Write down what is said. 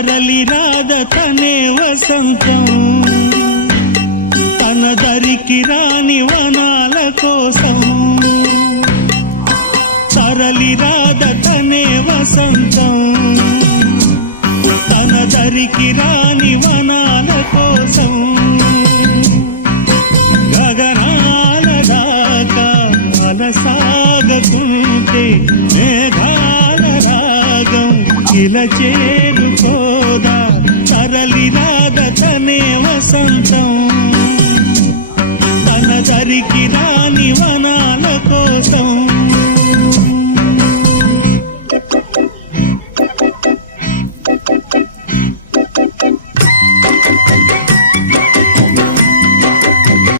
తరలి రాద తనే వసంతం తన దరికి రాని వనాల కోసం తరలి రాద తనే వసంతం తన దరికి రాని వనాల కోసం గగనాల దాకా అలసాగకుంటే మేఘాల రాగం ఇలా చేరుకోదా తరలి రాద తనే వసంతం తన దరికి రాని